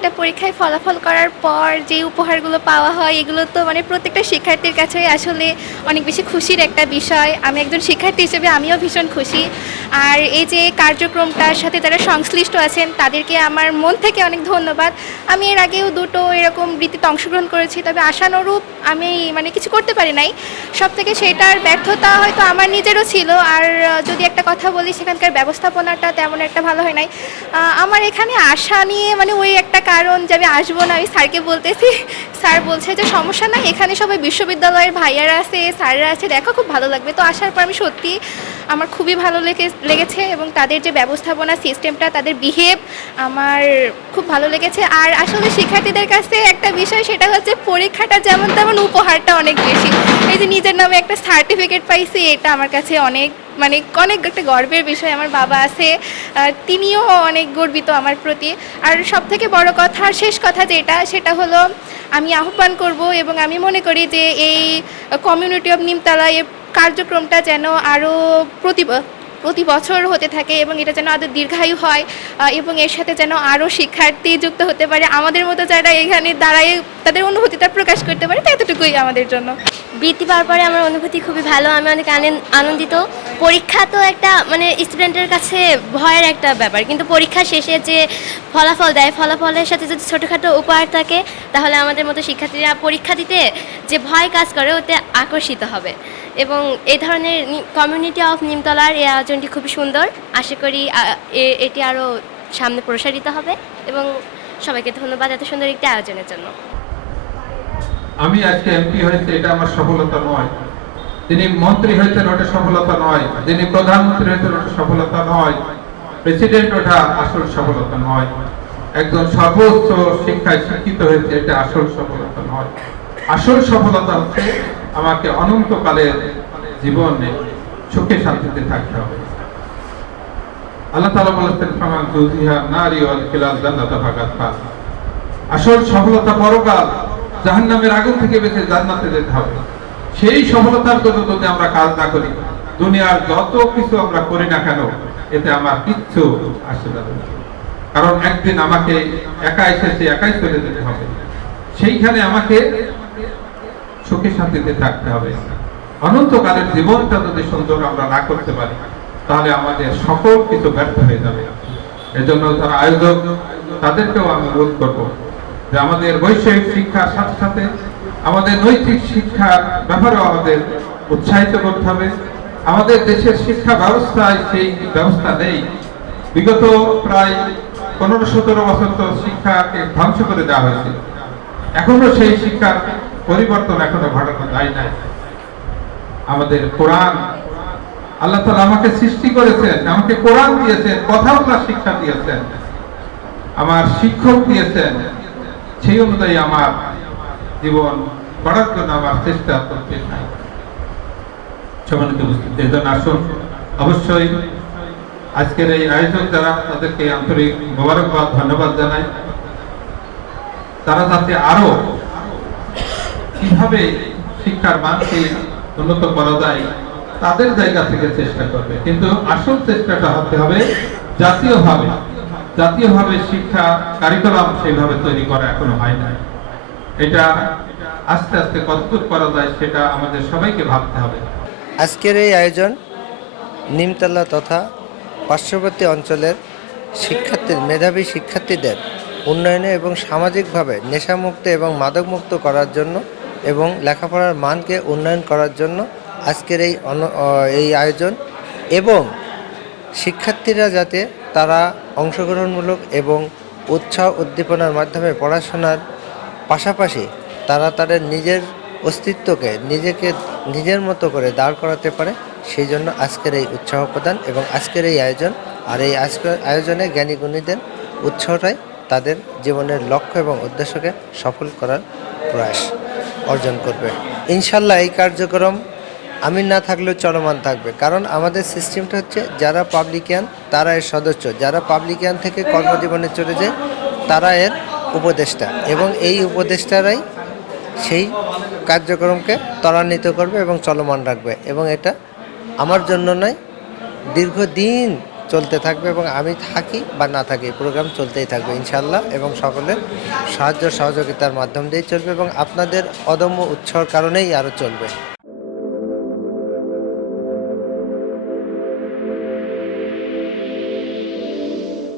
একটা পরীক্ষায় ফলাফল করার পর যে উপহারগুলো পাওয়া হয় এগুলো তো মানে প্রত্যেকটা শিক্ষার্থীর কাছেই আসলে অনেক বেশি খুশির একটা বিষয়। আমি একজন শিক্ষার্থী হিসেবে আমিও ভীষণ খুশি। আর এই যে কার্যক্রমটার সাথে যারা সংশ্লিষ্ট আছেন তাদেরকে আমার মন থেকে অনেক ধন্যবাদ। আমি এর আগেও দুটো এরকম বৃত্তিতে অংশগ্রহণ করেছি, তবে আশানুরূপ আমি মানে কিছু করতে পারি নাই। সব থেকে সেটার ব্যর্থতা হয়তো আমার নিজেরও ছিল। আর যদি একটা কথা বলি, সেখানকার ব্যবস্থাপনাটা তেমন একটা ভালো হয় নাই। আমার এখানে আসা নিয়ে মানে ওই একটা কারণ যে আমি আসবো না, আমি স্যারকে বলতেছি, স্যার বলছে যে সমস্যা নাই, এখানে সবাই বিশ্ববিদ্যালয়ের ভাইয়ারা আছে, স্যাররা আছে, দেখো খুব ভালো লাগবে। তো আসার পর আমি সত্যি আমার খুবই ভালো লেগেছে এবং তাদের যে ব্যবস্থাপনা সিস্টেমটা, তাদের বিহেভ আমার খুব ভালো লেগেছে। আর আসলে শিক্ষার্থীদের কাছে একটা বিষয়, সেটা হচ্ছে পরীক্ষাটা যেমন তেমন উপহারটা অনেক বেশি। এই যে নিজের নামে একটা সার্টিফিকেট পাইছি, এটা আমার কাছে অনেক মানে অনেক একটা গর্বের বিষয়। আমার বাবা আছে, তিনিও অনেক গর্বিত আমার প্রতি। আর সব থেকে বড় কথা, শেষ কথা যেটা, সেটা হলো আমি আহ্বান করব এবং আমি মনে করি যে এই কমিউনিটি অফ নিমতলা এই কার্যক্রমটা যেন আরও প্রতি বছর হতে থাকে এবং এটা যেন আরও দীর্ঘায়ু হয় এবং এর সাথে যেন আরও শিক্ষার্থী যুক্ত হতে পারে, আমাদের মতো যারা এখানে দাঁড়ায় তাদের অনুভূতিটা প্রকাশ করতে পারে। তাই এতটুকুই আমাদের জন্য। বৃত্তি পাওয়ার পরে আমার অনুভূতি খুবই ভালো, আমি অনেক আনন্দিত। পরীক্ষা তো একটা মানে স্টুডেন্টের কাছে ভয়ের একটা ব্যাপার, কিন্তু পরীক্ষা শেষে যে ফলাফল দেয়, ফলাফলের সাথে যদি ছোটোখাটো উপহার থাকে, তাহলে আমাদের মতো শিক্ষার্থীরা পরীক্ষা দিতে যে ভয় কাজ করে ওতে আকর্ষিত হবে। এবং এই ধরনের কমিউনিটি অফ নিমতলার এই আয়োজনটি খুবই সুন্দর। আশা করি এটি আরও সামনে প্রসারিত হবে এবং সবাইকে ধন্যবাদ এত সুন্দর একটি আয়োজনের জন্য। আমি আজকে এমপি হয়েছে এটা আমার সফলতা নয়, যিনি মন্ত্রী হয়েছেন ওটা সফলতা নয়, যিনি প্রধানমন্ত্রী হয়েছেন ওটা সফলতা নয়, প্রেসিডেন্ট ওটা আসল সফলতা নয়, একজন সর্বোচ্চ শিক্ষায় শিক্ষিত হয়েছে এটা আসল সফলতা নয়। আসল সফলতা হচ্ছে আমাকে অনন্তকালের জীবনে সুখে শান্তিতে থাকতে হবে। আল্লাহ তাআলা বলেছেন, ফামান জুজিহা নারি ওয়াল খিলাল জান্নাতা ফাকাত ফাজ। আসল সফলতা পরকাল, জাহান্নামের আগুন থেকে বেঁচে জান্নাতে যেতে হবে। সেই সফলতার জন্য যদি আমরা কাজ না করি, দুনিয়ার যত কিছু আমরা করি না কেন, এতে আমার কিচ্ছু আসে যাবে না। কারণ একদিন আমাকে একা এসেছে, একাই চলে যেতে হবে। সেইখানে আমাকে সুখে শান্তিতে থাকতে হবে। অনন্তকালের জীবনটা যদি সুন্দর আমরা না করতে পারি, তাহলে আমাদের সকল কিছু ব্যর্থ হয়ে যাবে। এজন্য যারা আয়োজক, তাদেরকেও আমি অনুরোধ করবো যে আমাদের বৈষয়িক শিক্ষার সাথে সাথে আমাদের নৈতিক শিক্ষার ব্যাপারেও আমাদের উৎসাহিত করতে হবে। আমাদের দেশের শিক্ষা ব্যবস্থায় সেই ব্যবস্থা নেই। বিগত প্রায় 15-17 বছর তো শিক্ষাকে ধ্বংস করে দেওয়া হয়েছে। এখনো সেই শিক্ষার পরিবর্তন এখনো ঘটানো যায় নাই। আমাদের কোরআন, আল্লাহ তাআলা আমাকে সৃষ্টি করেছেন, আমাকে কোরআন দিয়েছেন, কথা বলার শিক্ষা দিয়েছেন, আমার শিক্ষক দিয়েছেন, সেই অনুযায়ী আমার জীবন গড়ার জন্য আমার চেষ্টা করতে নাই। সম্মানিত উপস্থিতি, এজন্য আসুন অবশ্যই আজকের এই আয়োজক যারা, তাদেরকে আন্তরিক মোবারকবাদ, ধন্যবাদ জানাই। তারা যাতে আরো কিভাবে শিক্ষার মানকে উন্নত করা যায় তাদের জায়গা থেকে চেষ্টা করবে, কিন্তু আসল চেষ্টাটা হতে হবে জাতীয়ভাবে শিক্ষা কারিকুলাম সেইভাবে তৈরি করা এখনো হয় নাই। এটা আস্তে আস্তে কতদূর করা যায় সেটা আমাদের সবাইকে ভাবতে হবে। আজকের এই আয়োজন নিমতলা তথা পার্শ্ববর্তী অঞ্চলের মেধাবী শিক্ষার্থীদের উন্নয়নে এবং সামাজিকভাবে নেশামুক্ত এবং মাদকমুক্ত করার জন্য এবং লেখাপড়ার মানকে উন্নয়ন করার জন্য আজকের এই আয়োজন। এবং শিক্ষার্থীরা যাতে তারা অংশগ্রহণমূলক এবং উৎসাহ উদ্দীপনার মাধ্যমে পড়াশোনার পাশাপাশি তারা তাদের নিজের অস্তিত্বকে নিজের মতো করে দাঁড় করাতে পারে, সেই জন্য আজকের এই উৎসাহ প্রদান এবং আজকের এই আয়োজন। আর এই আজকের আয়োজনে জ্ঞানী গুণীদের উৎসাহটাই তাদের জীবনের লক্ষ্য এবং উদ্দেশ্যকে সফল করার প্রয়াস অর্জন করবে। ইনশাল্লাহ এই কার্যক্রম আমি না থাকলেও চলমান থাকবে, কারণ আমাদের সিস্টেমটা হচ্ছে যারা পাবলিকান তারা এর সদস্য, যারা পাবলিকান থেকে কর্মজীবনে চলে যায় তারা এর উপদেষ্টা, এবং এই উপদেষ্টারাই সেই কার্যক্রমকে ত্বরান্বিত করবে এবং চলমান রাখবে। এবং এটা আমার জন্য নয়, দীর্ঘদিন চলতে থাকবে এবং আমি থাকি বা না থাকি এই প্রোগ্রাম চলতেই থাকবে ইনশাল্লাহ, এবং সকলের সাহায্য সহযোগিতার মাধ্যম দিয়েই চলবে এবং আপনাদের অদম্য উৎসাহের কারণেই আরও চলবে।